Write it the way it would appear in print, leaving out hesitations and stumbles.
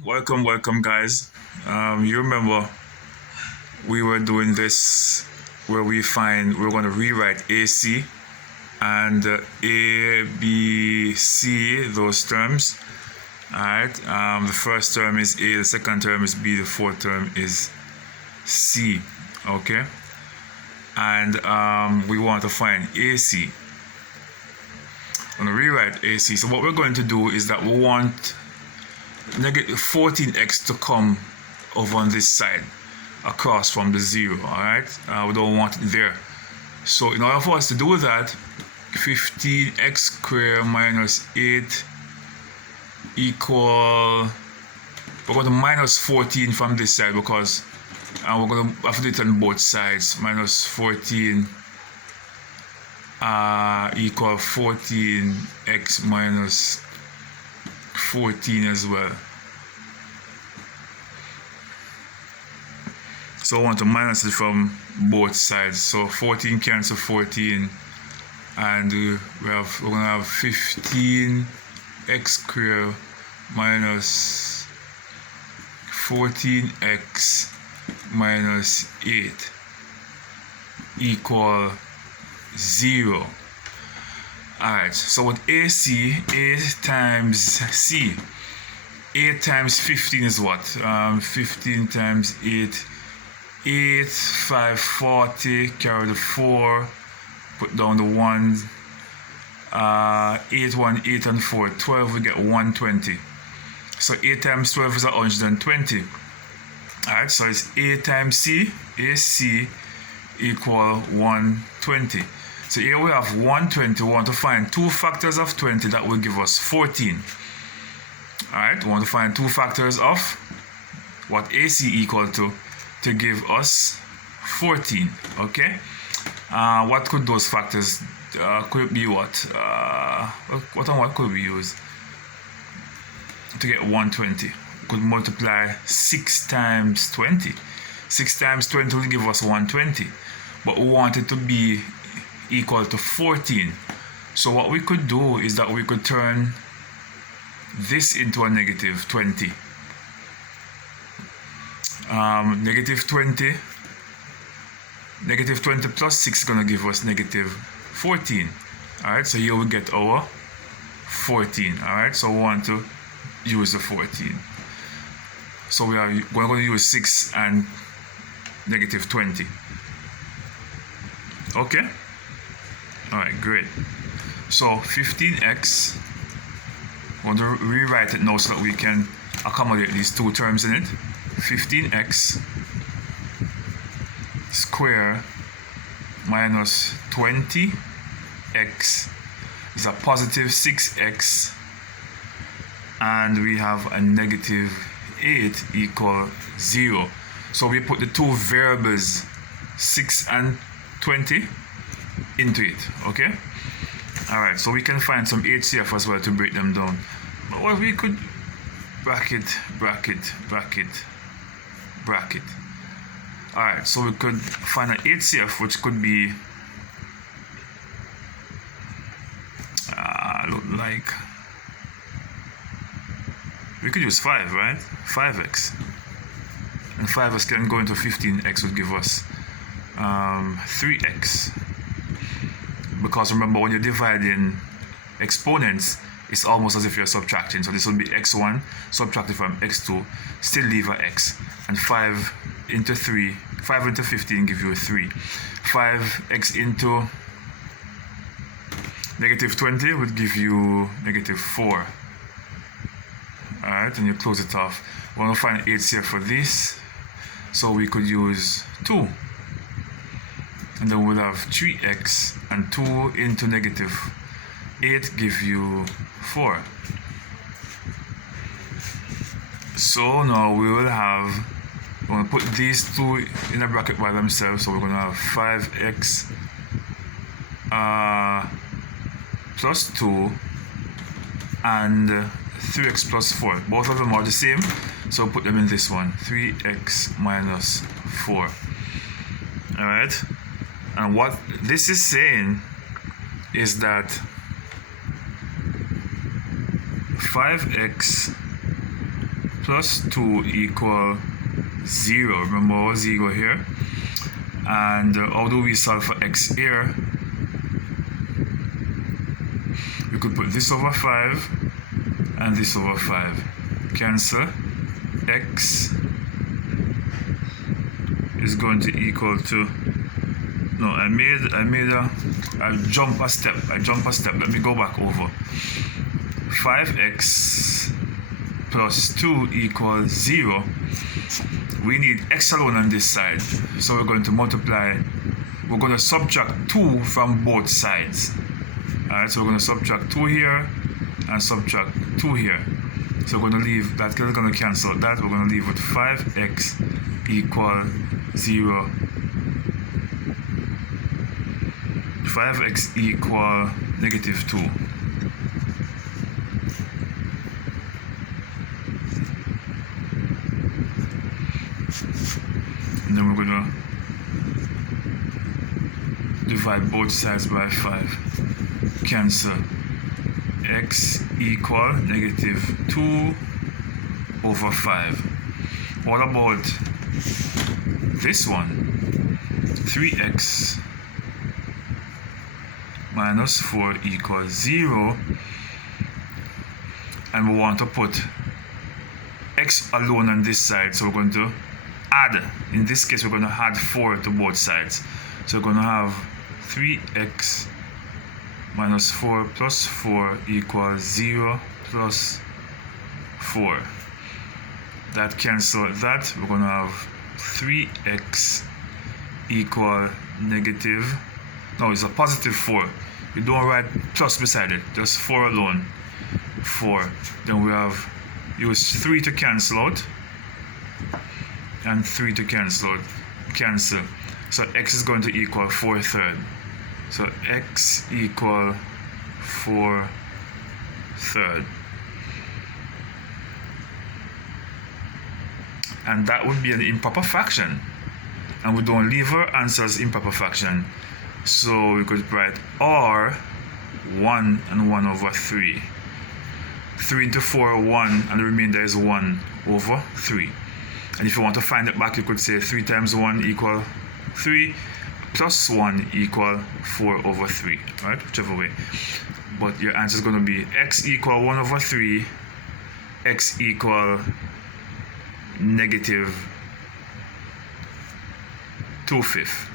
Welcome, guys. You remember we were doing this where we're going to rewrite AC and A, B, C, those terms. All right. The first term is A, the second term is B, the fourth term is C. Okay. And we want to find AC. I'm going to rewrite AC. So what we're going to do is that we want negative 14x to come over on this side across from the 0. All right, we don't want it there. So in order for us to do that, 15x squared minus 8 equal, we're going to minus 14 from this side because we're going to have to do it on both sides. Minus 14 equal 14x minus 14 as well. So I want to minus it from both sides. So 14 cancel 14, and we're gonna have 15x squared minus 14x minus 8 equal 0. Alright, so with AC, 8 times C. 8 times 15 is what? 15 times 8. 8, 5, 40, carry the 4, put down the 1. 8, 1, 8 and 4, 12, we get 120. So 8 times 12 is 120. Alright, so it's A times C, AC equal 120. So here we have 120. We want to find 2 factors of 20 that will give us 14. Alright, we want to find 2 factors of what AC equal to give us 14. Okay, what could those factors could it be? What could we use to get 120? Could multiply 6 times 20. 6 times 20 will give us 120, but we want it to be equal to 14. So what we could do is that we could turn this into a negative 20. Negative 20 plus 6 is going to give us negative 14. Alright, so here we get our 14. Alright, so we want to use the 14. So we're going to use 6 and negative 20. Okay? Alright, great. So 15x, I want to rewrite it now so that we can accommodate these two terms in it. 15x square minus 20x is a positive 6x, and we have a negative 8 equal 0. So we put the two variables 6 and 20 into it. Okay, alright, so we can find some HCF as well to break them down. But what we could bracket. Alright, so we could find an HCF which could be look like we could use 5, right? 5x, and 5x can go into 15x would give us 3x, because remember, when you're dividing exponents, it's almost as if you're subtracting. So this will be x1 subtracted from x2, still leave a x, and 5 into 3, 5 into 15 give you a 3. 5x into negative 20 would give you negative 4. Alright, and you close it off. We want to find HCF for this, so we could use 2. And then we'll have 3x, and 2 into negative 8 give you 4. So now we will have, we're going to put these two in a bracket by themselves. So we're going to have 5x plus 2 and 3x plus 4. Both of them are the same, so we'll put them in this one, 3x minus 4. Alright, and what this is saying is that 5x plus 2 equal 0. Remember our 0 here. And how do we solve for x here? We could put this over 5 and this over 5. Cancel. X is going to equal to, no, I jump a step. Let me go back over. 5x plus 2 equals 0. We need x alone on this side. So we're going to multiply, we're going to subtract 2 from both sides. Alright, so we're going to subtract 2 here and subtract 2 here. So we're going to leave, that's going to cancel that. We're going to leave with 5x equal 0. 5x equal negative 2. And then we're going to divide both sides by 5. Cancel. X equal negative 2 over 5. What about this one? 3x minus 4 equals 0. And we want to put x alone on this side. So we're going to add. In this case, we're going to add 4 to both sides. So we're going to have 3x minus 4 plus 4 equals 0 plus 4. That cancels that. We're going to have 3x equal negative, no, it's a positive 4. You don't write plus beside it, just 4 alone. 4. Then we have, use 3 to cancel out and 3 to cancel out. Cancel. So x is going to equal 4/3. So x equal 4/3. And that would be an improper fraction. And we don't leave our answers improper fraction. So we could write r 1 and 1 over 3. 3 into 4, 1, and the remainder is 1 over 3. And if you want to find it back, you could say 3 times 1 equal 3. Plus 1 equal 4 over 3, right? Whichever way. But your answer is going to be x equal 1 over 3, x equal negative 2/5.